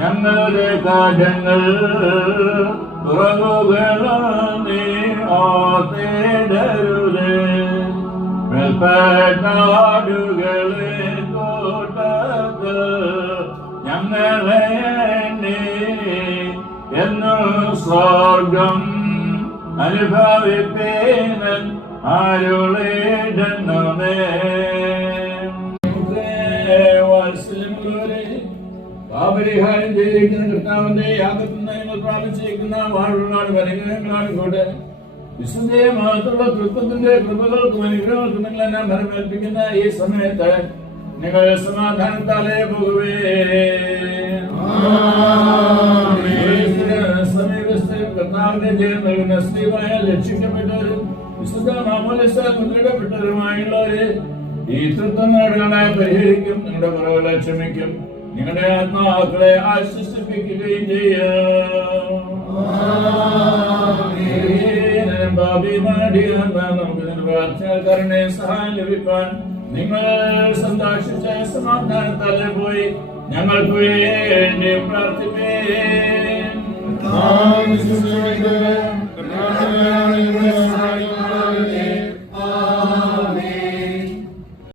ഞങ്ങളുടെ കാര്യങ്ങൾ നീ ഓർത്തിടരുതേ. മേൽപ്പനാടുകളെ കൂട്ടത്ത് ഞങ്ങളെ എന്നു സ്വർഗം അനുഭവിപ്പേനൻ അരുളിടുന്നേ. പാപരിഹാരം ചെയ്തിരിക്കുന്ന കർത്താവിന്റെ യാഗത്തിന് ഞങ്ങൾ പ്രാപിച്ചിരിക്കുന്ന വാഴുകളാണ് അനുഗ്രഹങ്ങളാണ് കൂടെ വിശുദ്ധമായിട്ടുള്ള തൃത്വത്തിന്റെ കൃപകൾക്കും അനുഗ്രഹങ്ങൾക്കും നിങ്ങളെല്ലാം ഫലമേൽപ്പിക്കുന്ന ഈ സമയത്ത് നിങ്ങൾ സമാധാനത്താലേ പോകുവേ. സമീപസ്ഥയും കർത്താവിന്റെ ജയം നൽകുന്ന സ്ത്രീമായ രക്ഷിക്കപ്പെട്ടവരും വിശുദ്ധ മാമോദിസ മുദ്രയിടപ്പെട്ടവരുമായുള്ളവര് ഈ തൃത്വങ്ങളായി പരിഹരിക്കും, നിങ്ങളുടെ കുറവുകളെ ക്ഷമിക്കും, നിങ്ങളുടെ ആത്മാക്കളെ ആശ്വസിപ്പിക്കുകയും ചെയ്യും. നമുക്ക് പ്രാർത്ഥനക്കാരനെ സഹായം ലഭിക്കാൻ നിങ്ങൾ സന്തോഷിച്ച സമാധാനത്താലെ പോയി ഞങ്ങൾക്ക് വേണ്ടി പ്രാർത്ഥിപ്പേ. ാണ്